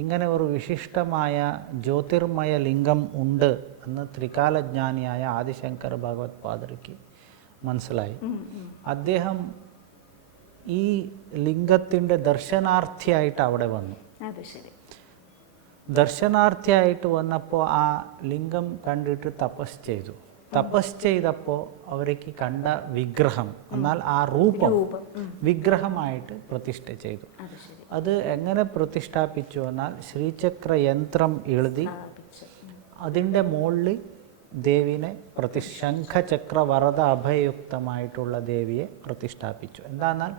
ഇങ്ങനെ ഒരു വിശിഷ്ടമായ ജ്യോതിർമയ ലിംഗം ഉണ്ട് എന്ന് ത്രികാലജ്ഞാനിയായ ആദിശങ്കർ ഭഗവത് പാദർക്ക് മനസ്സിലായി. അദ്ദേഹം ഈ ലിംഗത്തിൻ്റെ ദർശനാർത്ഥിയായിട്ട് അവിടെ വന്നു. ദർശനാർത്ഥിയായിട്ട് വന്നപ്പോൾ ആ ലിംഗം കണ്ടിട്ട് തപസ് ചെയ്തു. തപസ് ചെയ്തപ്പോൾ അവർക്ക് കണ്ട വിഗ്രഹം എന്നാൽ ആ രൂപം വിഗ്രഹമായിട്ട് പ്രതിഷ്ഠ ചെയ്തു. അത് എങ്ങനെ പ്രതിഷ്ഠാപിച്ചു എന്നാൽ ശ്രീചക്ര യന്ത്രം എഴുതി അതിൻ്റെ മുകളിൽ ദേവിനെ ശംഖചക്ര വരദ അഭയയുക്തമായിട്ടുള്ള ദേവിയെ പ്രതിഷ്ഠാപിച്ചു. എന്താന്നാൽ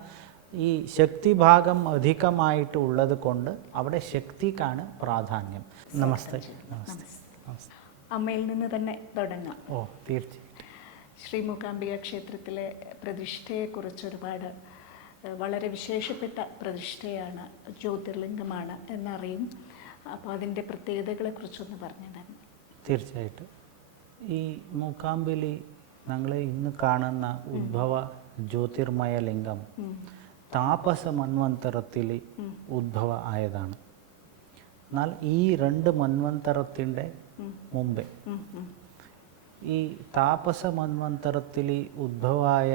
ഈ ശക്തിഭാഗം അധികമായിട്ട് ഉള്ളത് കൊണ്ട് അവിടെ ശക്തിക്കാണ് പ്രാധാന്യം. നമസ്തേ. നമസ്തേ. അമ്മയിൽ നിന്ന് തന്നെ തുടങ്ങാം. ഓ തീർച്ചയായും. ശ്രീ മൂകാംബിക ക്ഷേത്രത്തിലെ പ്രതിഷ്ഠയെക്കുറിച്ച് ഒരുപാട് വളരെ വിശേഷപ്പെട്ട പ്രതിഷ്ഠയാണ്, ജ്യോതിർലിംഗമാണ് എന്നറിയും. അപ്പോൾ അതിൻ്റെ പ്രത്യേകതകളെക്കുറിച്ചൊന്ന് പറഞ്ഞതാണ്. തീർച്ചയായിട്ടും. ഈ മൂകാംബിലി ഞങ്ങൾ ഇന്ന് കാണുന്ന ഉദ്ഭവ ജ്യോതിർമയ ലിംഗം താപസ മന്വന്തരത്തിൽ ഉദ്ഭവ ആയതാണ്. എന്നാൽ ഈ രണ്ട് മന്വന്തരത്തിൻ്റെ മുമ്പേ ഈ താപസ മന്വന്തരത്തിൽ ഉദ്ഭവമായ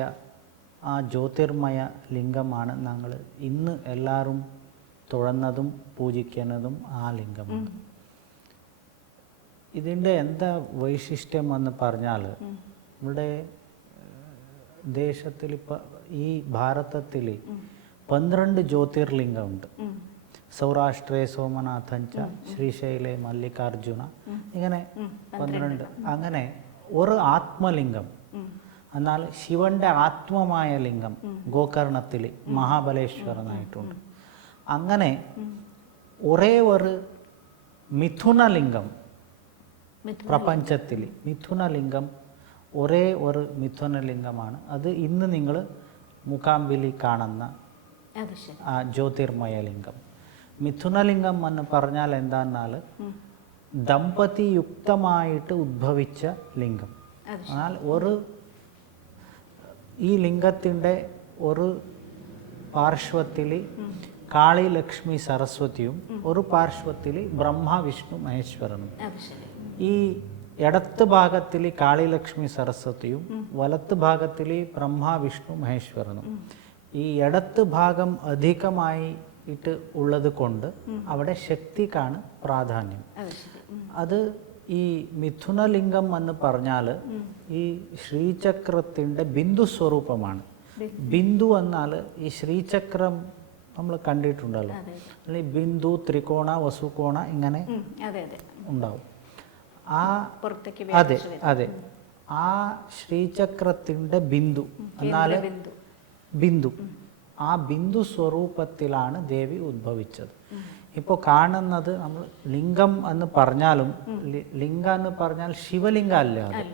ആ ജ്യോതിർമയ ലിംഗമാണ് ഞങ്ങൾ ഇന്ന് എല്ലാവരും തുഴന്നതും പൂജിക്കുന്നതും ആ ലിംഗമാണ്. ഇതിൻ്റെ എന്താ വൈശിഷ്ട്യം എന്ന് പറഞ്ഞാൽ ഇവിടെ ദേശത്തിൽ ഈ ഭാരതത്തിൽ 12 ജ്യോതിർലിംഗമുണ്ട്. സൗരാഷ്ട്രേ സോമനാഥഞ്ച, ശ്രീശൈലെ മല്ലികാർജുന, ഇങ്ങനെ 12. അങ്ങനെ ഒരു ആത്മലിംഗം എന്നാൽ ശിവന്റെ ആത്മമായ ലിംഗം ഗോകർണത്തിൽ മഹാബലേശ്വരനായിട്ടുണ്ട്. അങ്ങനെ ഒരേ ഒരു മിഥുനലിംഗം പ്രപഞ്ചത്തിൽ മിഥുനലിംഗം ഒരേ ഒരു മിഥുനലിംഗമാണ്. അത് ഇന്ന് നിങ്ങൾ മൂകാംബിലി കാണുന്ന ആ ജ്യോതിർമയ ലിംഗം. മിഥുനലിംഗം എന്ന് പറഞ്ഞാൽ എന്താന്നാൽ ദമ്പതിയുക്തമായിട്ട് ഉദ്ഭവിച്ച ലിംഗം. എന്നാൽ ഈ ലിംഗത്തിൻ്റെ ഒരു പാർശ്വത്തിൽ കാളി ലക്ഷ്മി സരസ്വതിയും ഒരു പാർശ്വത്തിൽ ബ്രഹ്മ വിഷ്ണു മഹേശ്വരനും. ഈ ഇടത്ത് ഭാഗത്തിൽ കാളി ലക്ഷ്മി സരസ്വതിയും വലത്ത് ഭാഗത്തിൽ ബ്രഹ്മ വിഷ്ണു മഹേശ്വരനും. ഈ ഇടത്ത് ഭാഗം അധികമായിട്ട് ഉള്ളത് കൊണ്ട് അവിടെ ശക്തിക്കാണ് പ്രാധാന്യം. അത് ഈ മിഥുനലിംഗം എന്ന് പറഞ്ഞാൽ ഈ ശ്രീചക്രത്തിൻ്റെ ബിന്ദു സ്വരൂപമാണ്. ബിന്ദു എന്നാൽ ഈ ശ്രീചക്രം നമ്മൾ കണ്ടിട്ടുണ്ടല്ലോ, അല്ലെങ്കിൽ ബിന്ദു, ത്രികോണ, വസുകോണ ഇങ്ങനെ ഉണ്ടാവും. അതെ അതെ, ആ ശ്രീചക്രത്തിൻ്റെ ബിന്ദു എന്നാൽ ബിന്ദു, ആ ബിന്ദു സ്വരൂപത്തിലാണ് ദേവി ഉദ്ഭവിച്ചത്. ഇപ്പോൾ കാണുന്നത് നമ്മൾ ലിംഗം എന്ന് പറഞ്ഞാലും ലിംഗം എന്ന് പറഞ്ഞാൽ ശിവലിംഗം അല്ല. അത്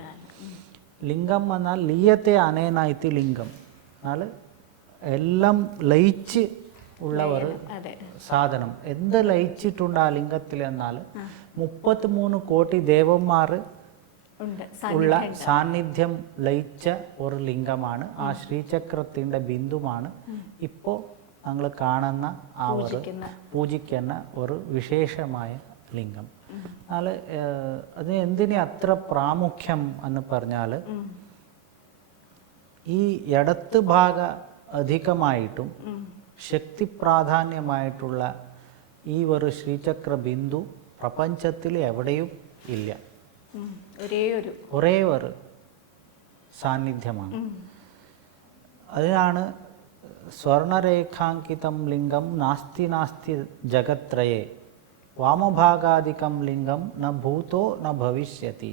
ലിംഗം എന്നാൽ ലീയത്തെ അനേനായിത്തി ലിംഗം എന്നാൽ എല്ലാം ലയിച്ച് ഉള്ള ഒരു സാധനം. എന്ത് ലയിച്ചിട്ടുണ്ട് ആ ലിംഗത്തിൽ എന്നാൽ 33 കോടി ദേവന്മാർ ഉള്ള സാന്നിധ്യം ലയിച്ച ഒരു ലിംഗമാണ്. ആ ശ്രീചക്രത്തിൻ്റെ ബിന്ദുമാണ് ഇപ്പോൾ ഞങ്ങൾ കാണുന്ന ആ ഒരു പൂജിക്കുന്ന ഒരു വിശേഷമായ ലിംഗം. എന്നാൽ അതിന് എന്തിന് അത്ര പ്രാമുഖ്യം എന്ന് പറഞ്ഞാൽ ഈ ഇടത്ത് ഭാഗ അധികമായിട്ടും ശക്തി പ്രാധാന്യമായിട്ടുള്ള ഈ ഒരു ശ്രീചക്ര ബിന്ദു പ്രപഞ്ചത്തിൽ എവിടെയും ഇല്ല. ഒരേ ഒരു സാന്നിധ്യമാണ്. അതിനാണ് സ്വർണരേഖാങ്കിതം ലിംഗം നാസ്തി നാസ്തി ജഗത്രയേ വാമഭാഗാധികം ലിംഗം ന ഭൂതോ ന ഭവിഷ്യതി.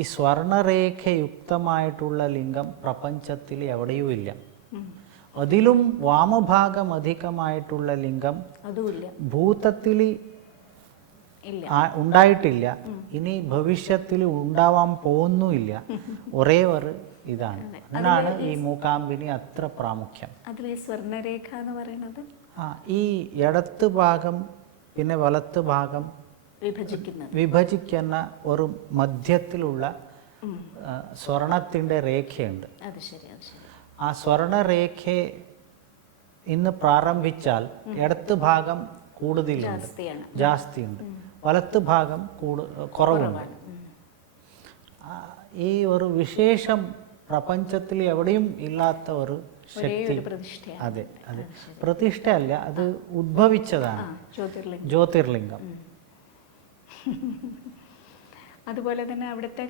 ഈ സ്വർണരേഖയുക്തമായിട്ടുള്ള ലിംഗം പ്രപഞ്ചത്തിൽ എവിടെയും ഇല്ല. അതിലും വാമഭാഗം അധികമായിട്ടുള്ള ലിംഗം ഭൂതത്തിൽ ഉണ്ടായിട്ടില്ല, ഇനി ഭവിഷ്യത്തിൽ ഉണ്ടാവാൻ പോകുന്നുമില്ല. ഒരേ ഒരു ഇതാണ്. അതിനാണ് ഈ മൂകാംബിനി അത്ര പ്രാമുഖ്യം. സ്വർണരേഖ എന്ന് പറയുന്നത് ഈ ഇടത്ത് ഭാഗം പിന്നെ വലത്ത് ഭാഗം വിഭജിക്കുന്ന ഒരു മധ്യത്തിലുള്ള സ്വർണത്തിൻ്റെ രേഖയുണ്ട്. ആ സ്വർണരേഖ ഇന്ന് പ്രാരംഭിച്ചാൽ ഇടത്ത് ഭാഗം കൂടുതലുണ്ട്, ജാസ്തിയാണ്. ജാസ്തിയുണ്ട്. വലത്ത് ഭാഗം കുറവുണ്ട്. ഈ ഒരു വിശേഷം പ്രപഞ്ചത്തിൽ എവിടെയും ഇല്ലാത്ത ഒരു ശക്തി. അതെ, അതെ, പ്രതിഷ്ഠയല്ല, അത് ഉദ്ഭവിച്ചതാണ് ജ്യോതിർലിംഗം. അതുപോലെ തന്നെ അവിടുത്തെ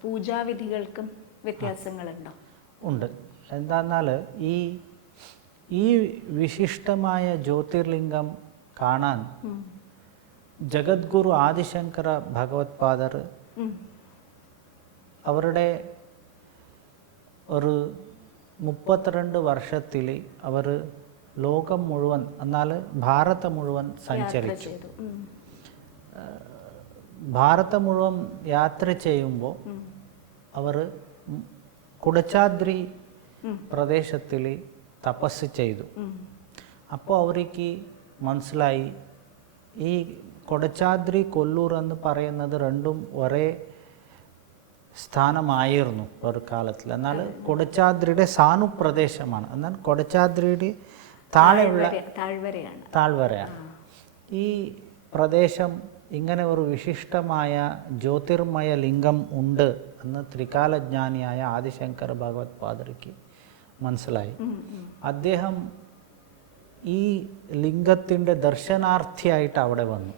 പൂജാവിധികൾക്കും വ്യത്യാസങ്ങളുണ്ടോ? ഉണ്ട്. എന്താന്നാൽ ഈ വിശിഷ്ടമായ ജ്യോതിർലിംഗം കാണാൻ ജഗദ്ഗുരു ആദിശങ്കര ഭഗവത്പാദർ അവരുടെ ഒരു 32 വർഷത്തിൽ അവർ ലോകം മുഴുവൻ, എന്നാൽ ഭാരതം മുഴുവൻ സഞ്ചരിച്ചു. ഭാരതം മുഴുവൻ യാത്ര ചെയ്യുമ്പോൾ അവർ കുടച്ചാദ്രി പ്രദേശത്തിൽ തപസ് ചെയ്തു. അപ്പോൾ അവർക്ക് മനസ്സിലായി ഈ കൊടച്ചാദ്രി കൊല്ലൂർ എന്ന് പറയുന്നത് രണ്ടും ഒരേ സ്ഥാനമായിരുന്നു ഒരു കാലത്തിൽ. എന്നാൽ കൊടച്ചാദ്രിയുടെ സാനുപ്രദേശമാണ്, എന്നാൽ കൊടച്ചാദ്രിയുടെ താഴെയുള്ള താഴ്വരയാണ്. ഈ പ്രദേശം ഇങ്ങനെ ഒരു വിശിഷ്ടമായ ജ്യോതിർമയ ലിംഗം ഉണ്ട് എന്ന് ത്രികാലജ്ഞാനിയായ ആദിശങ്കര ഭഗവത്പാദർക്ക് മനസ്സിലായി. അദ്ദേഹം ഈ ലിംഗത്തിൻ്റെ ദർശനാർത്ഥിയായിട്ട് അവിടെ വന്നു.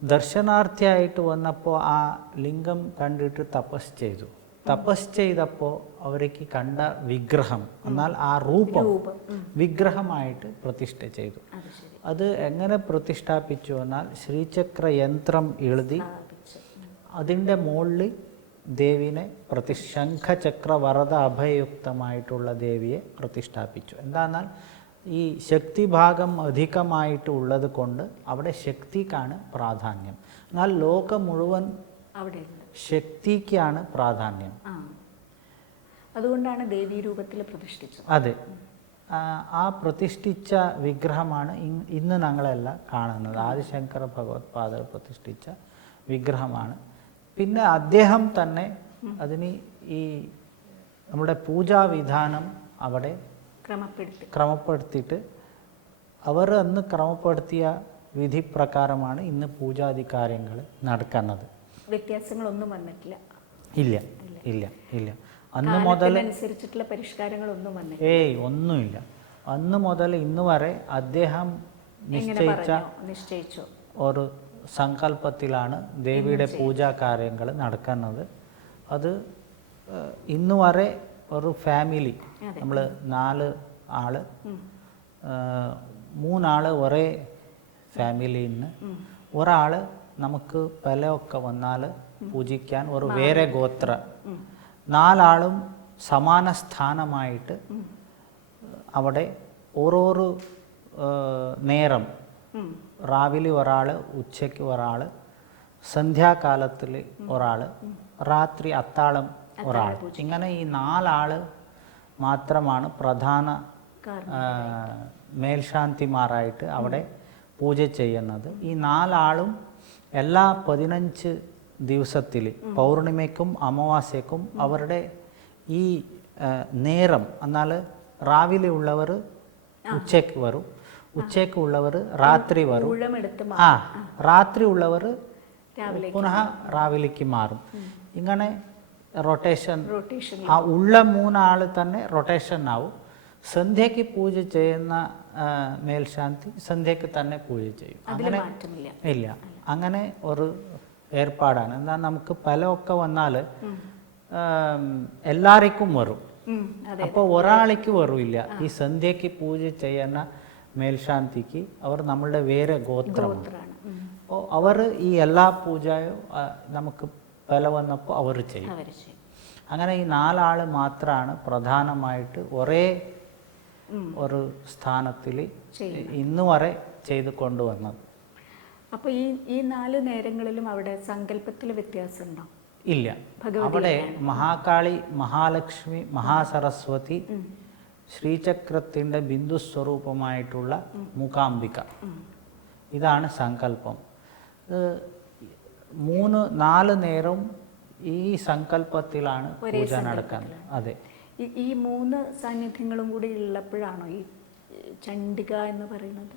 ദർശനാർത്ഥിയായിട്ട് വന്നപ്പോൾ ആ ലിംഗം കണ്ടിട്ട് തപസ് ചെയ്തു. തപസ് ചെയ്തപ്പോൾ അവർക്ക് കണ്ട വിഗ്രഹം, എന്നാൽ ആ രൂപം വിഗ്രഹമായിട്ട് പ്രതിഷ്ഠ ചെയ്തു. അത് എങ്ങനെ പ്രതിഷ്ഠാപിച്ചു എന്നാൽ ശ്രീചക്ര യന്ത്രം എഴുതി അതിൻ്റെ മുകളിൽ ദേവിനെ ശംഖചക്ര വരദ അഭയയുക്തമായിട്ടുള്ള ദേവിയെ പ്രതിഷ്ഠാപിച്ചു. എന്താന്നാൽ ഈ ശക്തിഭാഗം അധികമായിട്ട് ഉള്ളത് കൊണ്ട് അവിടെ ശക്തിക്കാണ് പ്രാധാന്യം. എന്നാൽ ലോകം മുഴുവൻ ശക്തിക്കാണ് പ്രാധാന്യം. അതുകൊണ്ടാണ് ദേവീ രൂപത്തിൽ പ്രതിഷ്ഠിച്ചത്. അതെ, ആ പ്രതിഷ്ഠിച്ച വിഗ്രഹമാണ് ഇന്ന് ഞങ്ങളെല്ലാം കാണുന്നത്. ആദിശങ്കര ഭഗവത്പാദർ പ്രതിഷ്ഠിച്ച വിഗ്രഹമാണ്. പിന്നെ അദ്ദേഹം തന്നെ അതിന് ഈ നമ്മുടെ പൂജാവിധാനം അവിടെ ക്രമപ്പെടുത്തിയിട്ട് അവർ അന്ന് ക്രമപ്പെടുത്തിയ വിധി പ്രകാരമാണ് ഇന്ന് പൂജാതി കാര്യങ്ങൾ നടക്കുന്നത്. വ്യത്യാസങ്ങളൊന്നും വന്നിട്ടില്ല. ഇല്ല, ഇല്ല, ഇല്ല. അന്ന് മുതൽ പരിഷ്കാരങ്ങളൊന്നും ഒന്നുമില്ല. അന്ന് മുതൽ ഇന്ന് വരെ അദ്ദേഹം നിശ്ചയിച്ച ഒരു സങ്കല്പത്തിലാണ് ദേവിയുടെ പൂജാ കാര്യങ്ങൾ നടക്കുന്നത്. അത് ഇന്ന് വരെ ഒരു ഫാമിലി, നമ്മൾ 4 ആള് 3 ആള് ഒരേ ഫാമിലിയിൽ നിന്ന്, ഒരാൾ നമുക്ക് പലയൊക്കെ വന്നാൽ പൂജിക്കാൻ ഒരു വേറെ ഗോത്ര, 4 ആളും സമാന സ്ഥാനമായിട്ട് അവിടെ ഓരോരോ നേരം, രാവിലെ ഒരാൾ, ഉച്ചയ്ക്ക് ഒരാൾ, സന്ധ്യാകാലത്തിൽ ഒരാൾ, രാത്രി അത്താഴം ഒരാൾ, ഇങ്ങനെ ഈ 4 ആൾ മാത്രമാണ് പ്രധാന മേൽശാന്തിമാരായിട്ട് അവിടെ പൂജ ചെയ്യുന്നത്. ഈ 4 ആളും എല്ലാ 15 ദിവസത്തിൽ പൗർണിമയ്ക്കും അമാവാസ്യക്കും അവരുടെ ഈ നേരം, എന്നാൽ രാവിലെ ഉള്ളവർ ഉച്ചയ്ക്ക് വരും, ഉച്ചയ്ക്ക് ഉള്ളവർ രാത്രി വരും, രാത്രി ഉള്ളവർ പുനഃ രാവിലേക്ക് മാറും. ഇങ്ങനെ റൊട്ടേഷൻ, ആ ഉള്ള 3 ആൾ തന്നെ റൊട്ടേഷൻ ആവും. സന്ധ്യയ്ക്ക് പൂജ ചെയ്യുന്ന മേൽശാന്തി സന്ധ്യയ്ക്ക് തന്നെ പൂജ ചെയ്യും. അങ്ങനെ ഇല്ല, അങ്ങനെ ഒരു ഏർപ്പാടാണ്. എന്നാൽ നമുക്ക് പലയൊക്കെ വന്നാൽ എല്ലാവർക്കും വരും. അപ്പോൾ ഒരാൾക്ക് വരില്ല. ഈ സന്ധ്യയ്ക്ക് പൂജ ചെയ്യുന്ന മേൽശാന്തിക്ക് അവർ നമ്മളുടെ വേറെ ഗോത്രമാണ്. അപ്പോൾ അവർ ഈ എല്ലാ പൂജയും നമുക്ക് പല വന്നപ്പോൾ അവർ ചെയ്യും. അങ്ങനെ ഈ 4 ആൾ മാത്രമാണ് പ്രധാനമായിട്ട് ഒരേ ഒരു സ്ഥാനത്തിൽ ഇന്ന് വരെ ചെയ്തു കൊണ്ടുവന്നത്. അപ്പോൾ ഈ 4 നേരങ്ങളിലും അവിടെ സങ്കല്പത്തിൽ വ്യത്യാസമുണ്ടോ? ഇല്ല. അവിടെ മഹാകാളി, മഹാലക്ഷ്മി, മഹാസരസ്വതി, ശ്രീചക്രത്തിൻ്റെ ബിന്ദുസ്വരൂപമായിട്ടുള്ള മൂകാംബിക, ഇതാണ് സങ്കല്പം. 3-4 നേരം ഈ സങ്കല്പത്തിലാണ് പൂജ നടക്കുന്നത്. അതെ, ഈ 3 സാന്നിധ്യങ്ങളും കൂടി ഉള്ളപ്പോഴാണോ ഈ ചണ്ഡിക എന്ന് പറയുന്നത്?